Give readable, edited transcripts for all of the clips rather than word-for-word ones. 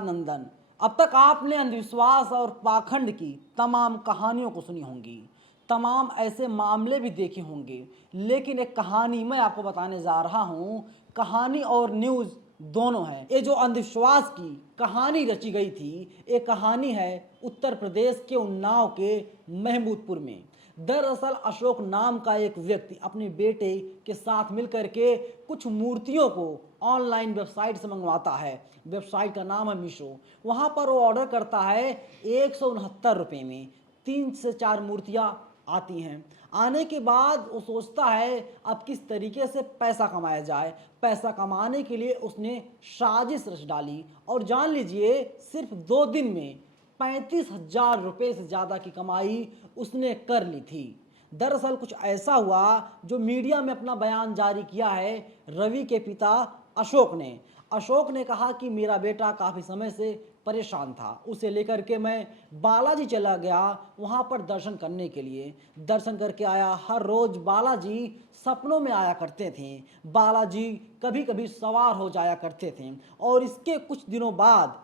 नंदन, अब तक आपने अंधविश्वास और पाखंड की तमाम कहानियों को सुनी होंगी, तमाम ऐसे मामले भी देखे होंगे, लेकिन एक कहानी मैं आपको बताने जा रहा हूँ। कहानी और न्यूज़ दोनों है। ये जो अंधविश्वास की कहानी रची गई थी, ये कहानी है उत्तर प्रदेश के उन्नाव के महमूदपुर में। दरअसल अशोक नाम का एक व्यक्ति अपने बेटे के साथ मिलकर के कुछ मूर्तियों को ऑनलाइन वेबसाइट से मंगवाता है। वेबसाइट का नाम है मीशो। वहाँ पर वो ऑर्डर करता है 169 रुपये में 3 से 4 मूर्तियाँ आती हैं। आने के बाद वो सोचता है अब किस तरीके से पैसा कमाया जाए। पैसा कमाने के लिए उसने साजिश रच डाली और जान लीजिए सिर्फ 2 दिन में 35,000 रुपये से ज़्यादा की कमाई उसने कर ली थी। दरअसल कुछ ऐसा हुआ जो मीडिया में अपना बयान जारी किया है रवि के पिता अशोक ने कहा कि मेरा बेटा काफ़ी समय से परेशान था, उसे लेकर के मैं बालाजी चला गया वहाँ पर दर्शन करने के लिए। दर्शन करके आया। हर रोज़ बालाजी सपनों में आया करते थे। बालाजी कभी कभी सवार हो जाया करते थे और इसके कुछ दिनों बाद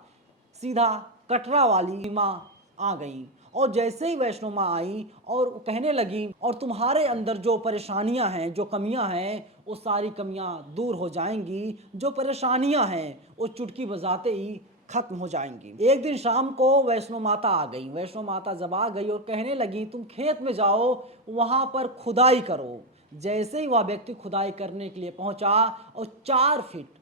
सीधा कटरा वाली माँ आ गई। और जैसे ही वैष्णो माँ आई और कहने लगी और तुम्हारे अंदर जो परेशानियां हैं, जो कमियां हैं, वो सारी कमियां दूर हो जाएंगी। जो परेशानियां हैं वो चुटकी बजाते ही खत्म हो जाएंगी। एक दिन शाम को वैष्णो माता आ गई। वैष्णो माता जब आ गई और कहने लगी तुम खेत में जाओ, वहां पर खुदाई करो। जैसे ही वह व्यक्ति खुदाई करने के लिए पहुंचा और 4 फीट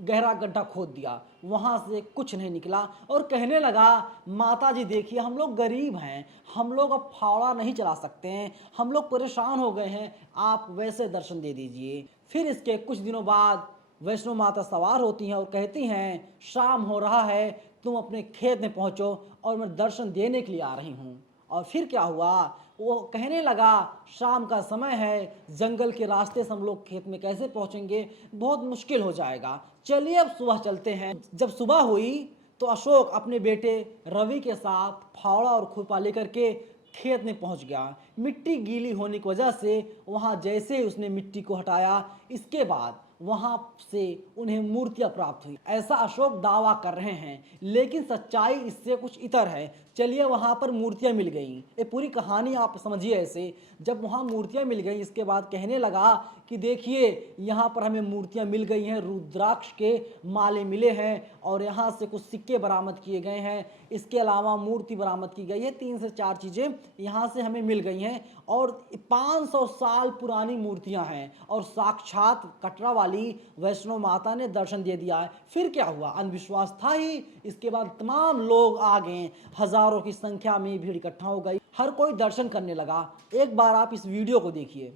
गहरा गड्ढा खोद दिया, वहां से कुछ नहीं निकला और कहने लगा माता जी देखिए हम लोग गरीब हैं, हम लोग अब फावड़ा नहीं चला सकते हैं, हम लोग परेशान हो गए हैं, आप वैसे दर्शन दे दीजिए। फिर इसके कुछ दिनों बाद वैष्णो माता सवार होती हैं और कहती हैं शाम हो रहा है, तुम अपने खेत में पहुंचो और मैं दर्शन देने के लिए आ रही हूँ। और फिर क्या हुआ, वो कहने लगा शाम का समय है, जंगल के रास्ते से हम लोग खेत में कैसे पहुंचेंगे, बहुत मुश्किल हो जाएगा, चलिए अब सुबह चलते हैं। जब सुबह हुई तो अशोक अपने बेटे रवि के साथ फावड़ा और खुरपा लेकर के खेत में पहुंच गया। मिट्टी गीली होने की वजह से वहां जैसे ही उसने मिट्टी को हटाया, इसके बाद वहां से उन्हें मूर्तियां प्राप्त हुई, ऐसा अशोक दावा कर रहे हैं। लेकिन सच्चाई इससे कुछ इतर है। चलिए वहां पर मूर्तियां मिल गई, ये पूरी कहानी आप समझिए ऐसे। जब वहां मूर्तियां मिल गई, इसके बाद कहने लगा कि देखिए यहाँ पर हमें मूर्तियां मिल गई हैं, रुद्राक्ष के माले मिले हैं और यहाँ से कुछ सिक्के बरामद किए गए हैं, इसके अलावा मूर्ति बरामद की गई है, 3 से 4 चीज़ें यहाँ से हमें मिल गई हैं और 500 साल पुरानी मूर्तियाँ हैं और साक्षात कटरा वाली वैष्णो माता ने दर्शन दे दिया है। फिर क्या हुआ, अंधविश्वास था ही। इसके बाद तमाम लोग आ गए, हजारों की संख्या में भीड़ इकट्ठा हो गई, हर कोई दर्शन करने लगा। एक बार आप इस वीडियो को देखिए।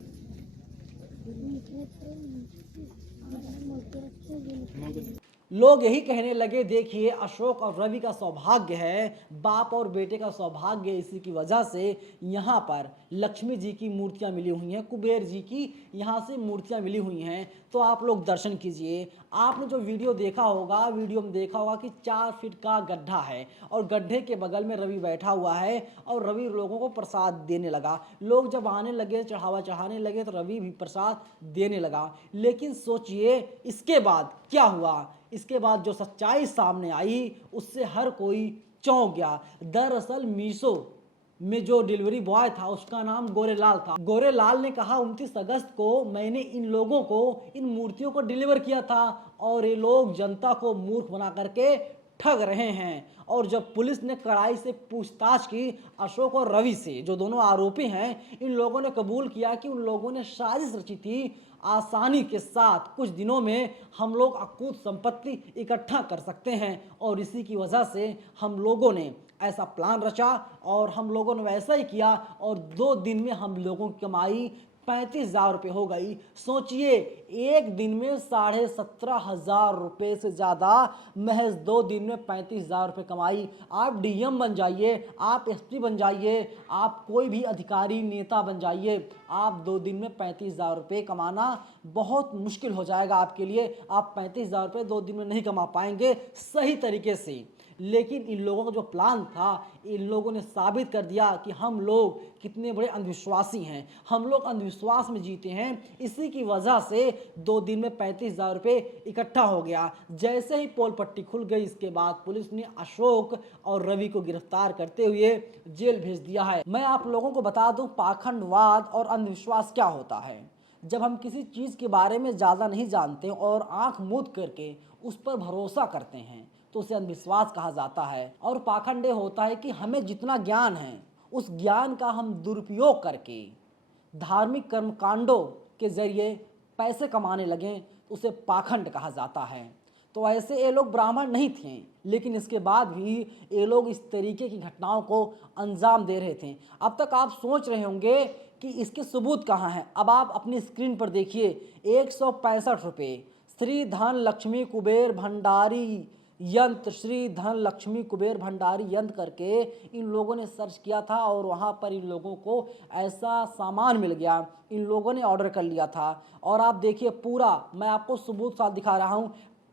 लोग यही कहने लगे देखिए अशोक और रवि का सौभाग्य है, बाप और बेटे का सौभाग्य, इसी की वजह से यहाँ पर लक्ष्मी जी की मूर्तियाँ मिली हुई हैं, कुबेर जी की यहाँ से मूर्तियाँ मिली हुई हैं। तो आप लोग दर्शन कीजिए। आपने जो वीडियो देखा होगा, वीडियो में देखा होगा कि 4 फीट का गड्ढा है और गड्ढे के बगल में रवि बैठा हुआ है और रवि लोगों को प्रसाद देने लगा। लोग जब आने लगे, चढ़ावा चढ़ाने लगे, तो रवि भी प्रसाद देने लगा। लेकिन सोचिए इसके बाद क्या हुआ। इसके बाद जो सच्चाई सामने आई उससे हर कोई चौंक गया। दरअसल मीशो में जो डिलीवरी बॉय था उसका नाम गोरेलाल था। गोरेलाल ने कहा 29 अगस्त को मैंने इन लोगों को इन मूर्तियों को डिलीवर किया था और ये लोग जनता को मूर्ख बना करके ठग रहे हैं। और जब पुलिस ने कड़ाई से पूछताछ की अशोक और रवि से, जो दोनों आरोपी हैं, इन लोगों ने कबूल किया कि उन लोगों ने साजिश रची थी। आसानी के साथ कुछ दिनों में हम लोग अकूत संपत्ति इकट्ठा कर सकते हैं और इसी की वजह से हम लोगों ने ऐसा प्लान रचा और हम लोगों ने वैसा ही किया और 2 दिन में हम लोगों की कमाई 35,000 रुपये हो गई। सोचिए एक दिन में 17,500 रुपये से ज़्यादा, महज 2 दिन में 35,000 रुपये कमाई। आप डीएम बन जाइए, आप एसपी बन जाइए, आप कोई भी अधिकारी नेता बन जाइए, आप 2 दिन में 35,000 रुपये कमाना बहुत मुश्किल हो जाएगा आपके लिए। आप 35,000 रुपये 2 दिन में नहीं कमा पाएंगे सही तरीके से। लेकिन इन लोगों का जो प्लान था, इन लोगों ने साबित कर दिया कि हम लोग कितने बड़े अंधविश्वासी हैं। हम लोग अंधविश्वास में जीते हैं। इसी की वजह से 2 दिन में 35,000 रुपये इकट्ठा हो गया। जैसे ही पोल पट्टी खुल गई, इसके बाद पुलिस ने अशोक और रवि को गिरफ्तार करते हुए जेल भेज दिया है। मैं आप लोगों को बता दूं, पाखंडवाद और अंधविश्वास क्या होता है। जब हम किसी चीज़ के बारे में ज़्यादा नहीं जानते और आंख मूंद करके उस पर भरोसा करते हैं तो उसे अंधविश्वास कहा जाता है। और पाखंड होता है कि हमें जितना ज्ञान है उस ज्ञान का हम दुरुपयोग करके धार्मिक कर्मकांडों के जरिए पैसे कमाने लगें तो उसे पाखंड कहा जाता है। तो ऐसे ये लोग ब्राह्मण नहीं थे, लेकिन इसके बाद भी ये लोग इस तरीके की घटनाओं को अंजाम दे रहे थे। अब तक आप सोच रहे होंगे कि इसके सबूत कहाँ हैं। अब आप अपनी स्क्रीन पर देखिए, 165 रुपये श्री धन लक्ष्मी कुबेर भंडारी यंत्र, श्री धन लक्ष्मी कुबेर भंडारी यंत्र करके इन लोगों ने सर्च किया था और वहाँ पर इन लोगों को ऐसा सामान मिल गया। इन लोगों ने ऑर्डर कर लिया था। और आप देखिए पूरा, मैं आपको सबूत साथ दिखा रहा हूँ,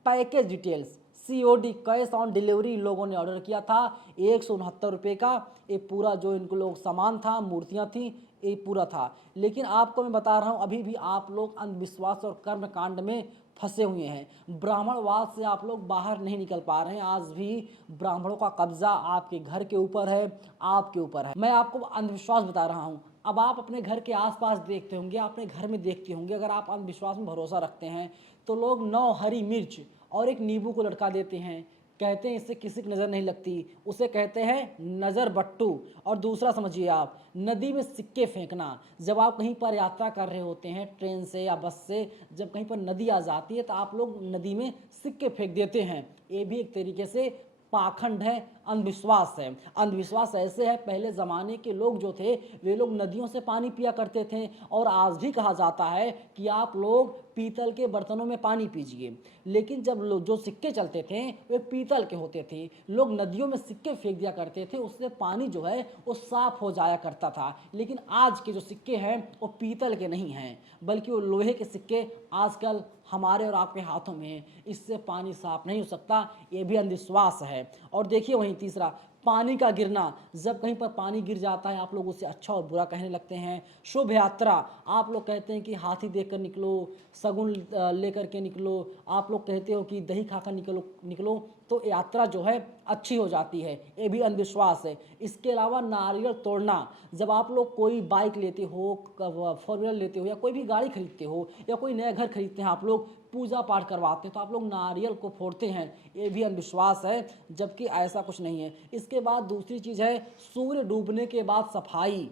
package details, COD cash on delivery इन लोगों ने ऑर्डर किया था 169 रुपये का। ये पूरा जो इनको लोग सामान था, मूर्तियाँ थी, ये पूरा था। लेकिन आपको मैं बता रहा हूँ, अभी भी आप लोग अंधविश्वास और कर्मकांड में फंसे हुए हैं। ब्राह्मणवाद से आप लोग बाहर नहीं निकल पा रहे हैं। आज भी ब्राह्मणों का कब्जा आपके घर के ऊपर है, आपके ऊपर है। मैं आपको अंधविश्वास बता रहा हूँ। अब आप अपने घर के आसपास देखते होंगे, अपने घर में देखते होंगे, अगर आप अंधविश्वास में भरोसा रखते हैं तो लोग 9 हरी मिर्च और एक नींबू को लटका देते हैं, कहते हैं इससे किसी की नज़र नहीं लगती, उसे कहते हैं नज़र बट्टू। और दूसरा समझिए आप, नदी में सिक्के फेंकना। जब आप कहीं पर यात्रा कर रहे होते हैं ट्रेन से या बस से, जब कहीं पर नदी आ जाती है तो आप लोग नदी में सिक्के फेंक देते हैं। ये भी एक तरीके से पाखंड है, अंधविश्वास है। अंधविश्वास ऐसे है, पहले ज़माने के लोग जो थे वे लोग नदियों से पानी पिया करते थे। और आज भी कहा जाता है कि आप लोग पीतल के बर्तनों में पानी पीजिए। लेकिन जब लोग जो सिक्के चलते थे वे पीतल के होते थे, लोग नदियों में सिक्के फेंक दिया करते थे, उससे पानी जो है वो साफ हो जाया करता था। लेकिन आज के जो सिक्के हैं वो पीतल के नहीं हैं, बल्कि वो लोहे के सिक्के आजकल हमारे और आपके हाथों में है। इससे पानी साफ नहीं हो सकता, ये भी अंधविश्वास है। और देखिए वहीं तीसरा, पानी का गिरना। जब कहीं पर पानी गिर जाता है आप लोग उसे अच्छा और बुरा कहने लगते हैं। शुभ यात्रा, आप लोग कहते हैं कि हाथी देखकर निकलो, शगुन लेकर के निकलो, आप लोग कहते हो कि दही खाकर निकलो तो यात्रा जो है अच्छी हो जाती है, ये भी अंधविश्वास है। इसके अलावा नारियल तोड़ना। जब आप लोग कोई बाइक लेते हो, 4 व्हीलर लेते हो या कोई भी गाड़ी खरीदते हो या कोई नया घर खरीदते हैं, आप लोग पूजा पाठ करवाते हैं तो आप लोग नारियल को फोड़ते हैं, ये भी अंधविश्वास है, जबकि ऐसा कुछ नहीं है। इसके बाद दूसरी चीज़ है सूर्य डूबने के बाद सफाई।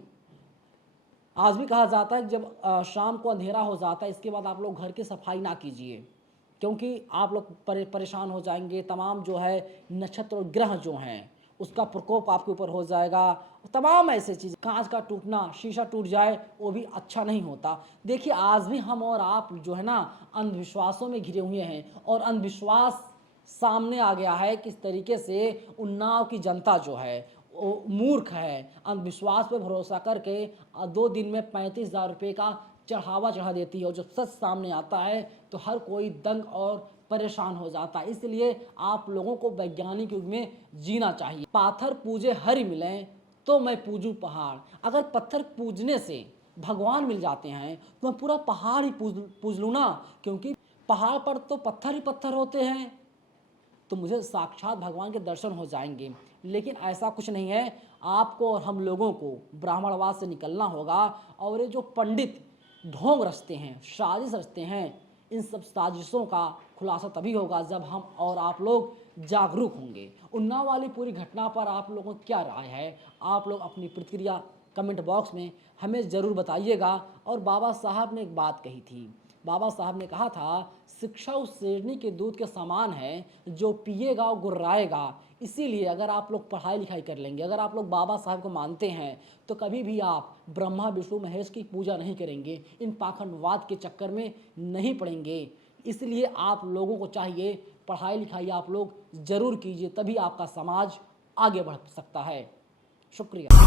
आज भी कहा जाता है कि जब शाम को अंधेरा हो जाता है इसके बाद आप लोग घर की सफाई ना कीजिए, क्योंकि आप लोग परेशान हो जाएंगे। तमाम जो है नक्षत्र और ग्रह जो हैं उसका प्रकोप आपके ऊपर हो जाएगा। तमाम ऐसे चीज़, कांच का टूटना, शीशा टूट जाए, वो भी अच्छा नहीं होता। देखिए आज भी हम और आप जो है ना अंधविश्वासों में घिरे हुए हैं और अंधविश्वास सामने आ गया है। किस तरीके से उन्नाव की जनता जो है वो मूर्ख है, अंधविश्वास पे भरोसा करके 2 दिन में 35,000 रुपये का चढ़ावा चढ़ा देती है। और जब सच सामने आता है तो हर कोई दंग और परेशान हो जाता है। इसलिए आप लोगों को वैज्ञानिक युग में जीना चाहिए। पाथर पूजे हरि मिलें तो मैं पूजूं पहाड़। अगर पत्थर पूजने से भगवान मिल जाते हैं तो मैं पूरा पहाड़ ही पूज लूँ ना, क्योंकि पहाड़ पर तो पत्थर ही पत्थर होते हैं, तो मुझे साक्षात भगवान के दर्शन हो जाएंगे। लेकिन ऐसा कुछ नहीं है। आपको और हम लोगों को ब्राह्मणवाद से निकलना होगा। और ये जो पंडित ढोंग रचते हैं, साजिश रचते हैं, इन सब साजिशों का खुलासा तभी होगा जब हम और आप लोग जागरूक होंगे। उन्नाव वाली पूरी घटना पर आप लोगों की क्या राय है? आप लोग अपनी प्रतिक्रिया कमेंट बॉक्स में हमें ज़रूर बताइएगा। और बाबा साहब ने एक बात कही थी, बाबा साहब ने कहा था, शिक्षा उस शेरनी के दूध के समान है जो पिएगा और गुर्राएगा। इसीलिए अगर आप लोग पढ़ाई लिखाई कर लेंगे, अगर आप लोग बाबा साहब को मानते हैं तो कभी भी आप ब्रह्मा विष्णु महेश की पूजा नहीं करेंगे, इन पाखंडवाद के चक्कर में नहीं पड़ेंगे। इसलिए आप लोगों को चाहिए पढ़ाई लिखाई आप लोग ज़रूर कीजिए, तभी आपका समाज आगे बढ़ सकता है। शुक्रिया।